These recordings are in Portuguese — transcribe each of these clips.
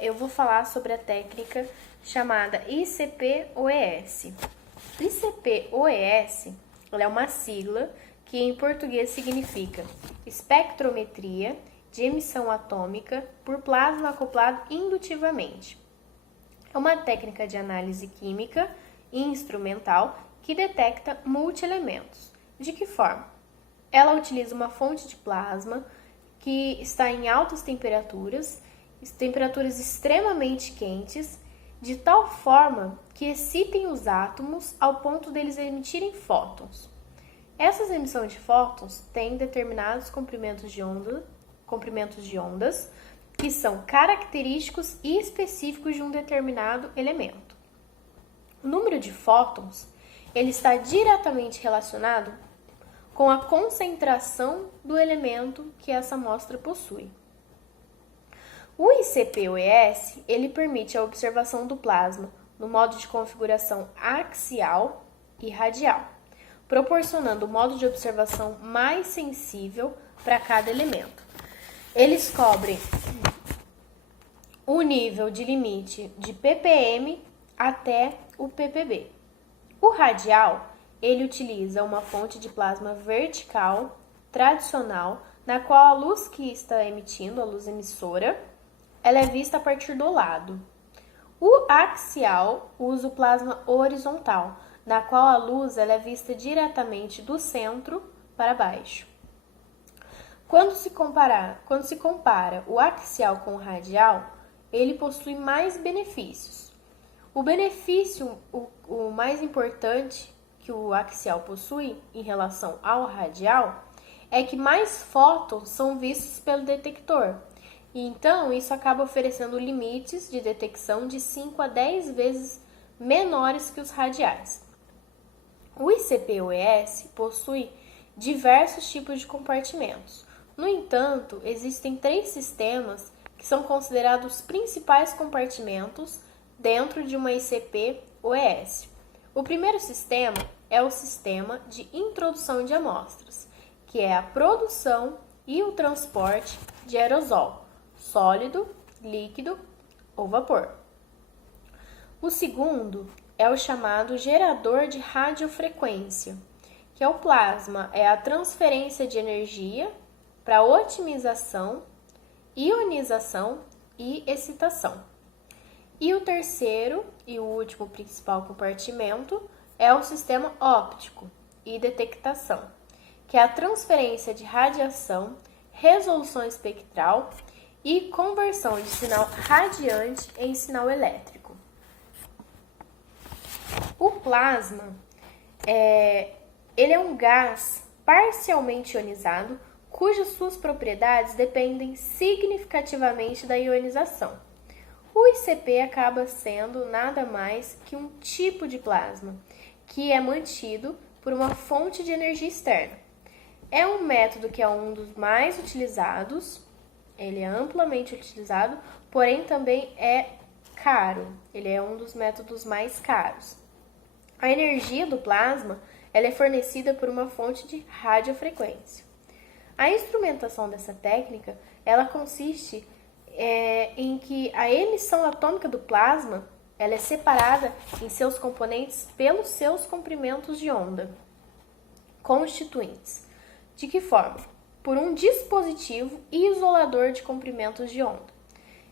eu vou falar sobre a técnica chamada ICP-OES. ICP-OES ela é uma sigla que em português significa espectrometria de emissão atômica por plasma acoplado indutivamente. É uma técnica de análise química e instrumental que detecta multielementos. De que forma? Ela utiliza uma fonte de plasma que está em altas temperaturas extremamente quentes, de tal forma que excitem os átomos ao ponto deles emitirem fótons. Essas emissões de fótons têm determinados comprimentos de ondas que são característicos e específicos de um determinado elemento. O número de fótons ele está diretamente relacionado com a concentração do elemento que essa amostra possui. O ICP-OES ele permite a observação do plasma no modo de configuração axial e radial, proporcionando o modo de observação mais sensível para cada elemento. Eles cobrem o nível de limite de ppm até o ppb. O radial, ele utiliza uma fonte de plasma vertical tradicional, na qual a luz que está emitindo, a luz emissora, ela é vista a partir do lado. O axial usa o plasma horizontal, na qual a luz ela é vista diretamente do centro para baixo. Quando se compara o axial com o radial, ele possui mais benefícios. O benefício o mais importante que o axial possui em relação ao radial é que mais fótons são vistos pelo detector. E então, isso acaba oferecendo limites de detecção de 5 a 10 vezes menores que os radiais. O ICP-OES possui diversos tipos de compartimentos. No entanto, existem 3 sistemas que são considerados os principais compartimentos dentro de uma ICP-OES. O primeiro sistema é o sistema de introdução de amostras, que é a produção e o transporte de aerosol, sólido, líquido ou vapor. O segundo é o chamado gerador de radiofrequência, que é o plasma, é a transferência de energia para otimização, ionização e excitação. E o terceiro e o último principal compartimento é o sistema óptico e detectação, que é a transferência de radiação, resolução espectral e conversão de sinal radiante em sinal elétrico. O plasma ele é um gás parcialmente ionizado, cujas suas propriedades dependem significativamente da ionização. O ICP acaba sendo nada mais que um tipo de plasma, que é mantido por uma fonte de energia externa. É um método que é um dos mais utilizados, ele é amplamente utilizado, porém também é caro, ele é um dos métodos mais caros. A energia do plasma ela é fornecida por uma fonte de radiofrequência. A instrumentação dessa técnica ela consiste em que a emissão atômica do plasma ela é separada em seus componentes pelos seus comprimentos de onda constituintes. De que forma? Por um dispositivo isolador de comprimentos de onda.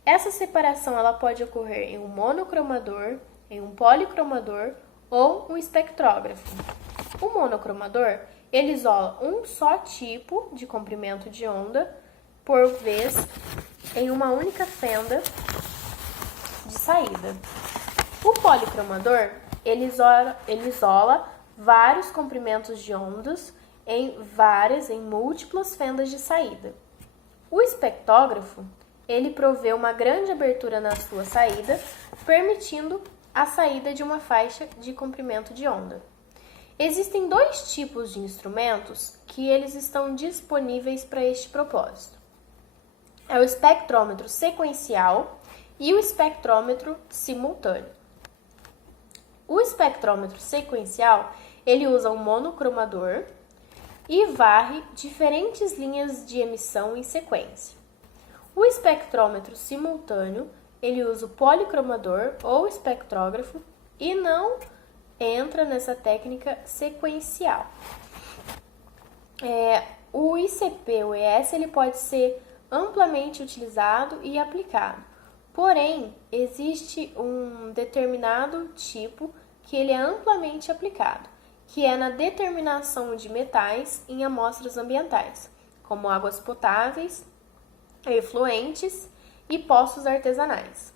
Essa separação ela pode ocorrer em um monocromador, em um policromador ou um espectrógrafo. O monocromador ele isola um só tipo de comprimento de onda por vez em uma única fenda de saída. O policromador ele isola vários comprimentos de ondas em múltiplas fendas de saída. O espectrógrafo ele provê uma grande abertura na sua saída, permitindo a saída de uma faixa de comprimento de onda. Existem 2 tipos de instrumentos que eles estão disponíveis para este propósito. É o espectrômetro sequencial e o espectrômetro simultâneo. O espectrômetro sequencial, ele usa um monocromador e varre diferentes linhas de emissão em sequência. O espectrômetro simultâneo, ele usa o policromador ou espectrógrafo e não entra nessa técnica sequencial. O ICP, o ES, ele pode ser amplamente utilizado e aplicado. Porém, existe um determinado tipo que ele é amplamente aplicado, que é na determinação de metais em amostras ambientais, como águas potáveis, efluentes e poços artesanais.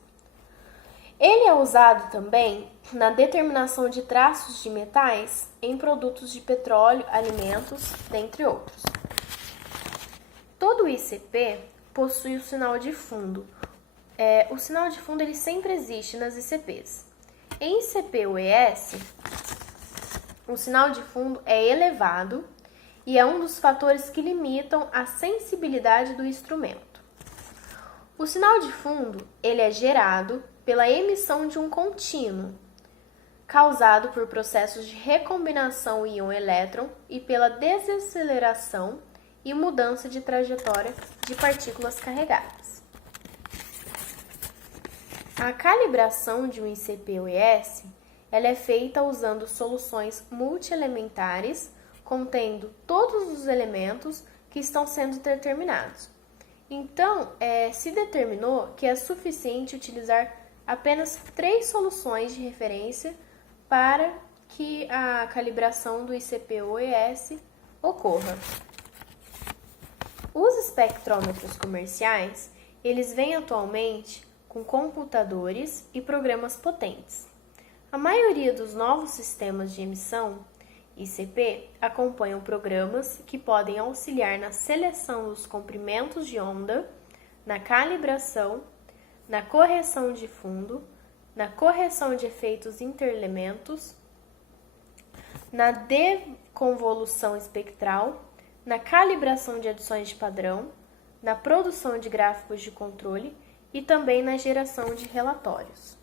Ele é usado também na determinação de traços de metais em produtos de petróleo, alimentos, dentre outros. Todo ICP possui o sinal de fundo. O sinal de fundo ele sempre existe nas ICPs. Em ICP-UES, o sinal de fundo é elevado e é um dos fatores que limitam a sensibilidade do instrumento. O sinal de fundo ele é gerado pela emissão de um contínuo, causado por processos de recombinação íon-elétron e pela desaceleração e mudança de trajetória de partículas carregadas. A calibração de um ICP-UES ela é feita usando soluções multielementares contendo todos os elementos que estão sendo determinados. Então, se determinou que é suficiente utilizar apenas 3 soluções de referência para que a calibração do ICP-UES ocorra. Os espectrômetros comerciais, eles vêm atualmente com computadores e programas potentes. A maioria dos novos sistemas de emissão ICP acompanham programas que podem auxiliar na seleção dos comprimentos de onda, na calibração, na correção de fundo, na correção de efeitos interelementos, na deconvolução espectral, na calibração de adições de padrão, na produção de gráficos de controle e também na geração de relatórios.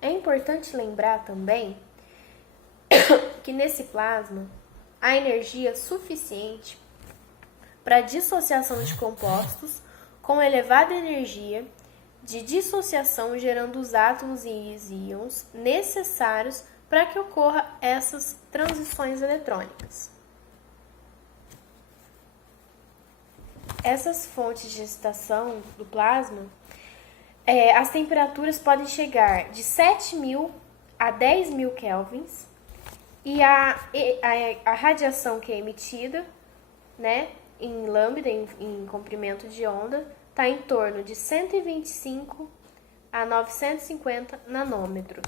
É importante lembrar também que nesse plasma há energia suficiente para dissociação de compostos com elevada energia de dissociação, gerando os átomos e os íons necessários para que ocorra essas transições eletrônicas. Essas fontes de excitação do plasma, as temperaturas podem chegar de 7.000 a 10.000 kelvins e a radiação que é emitida, né, em lambda, em comprimento de onda, está em torno de 125 a 950 nanômetros.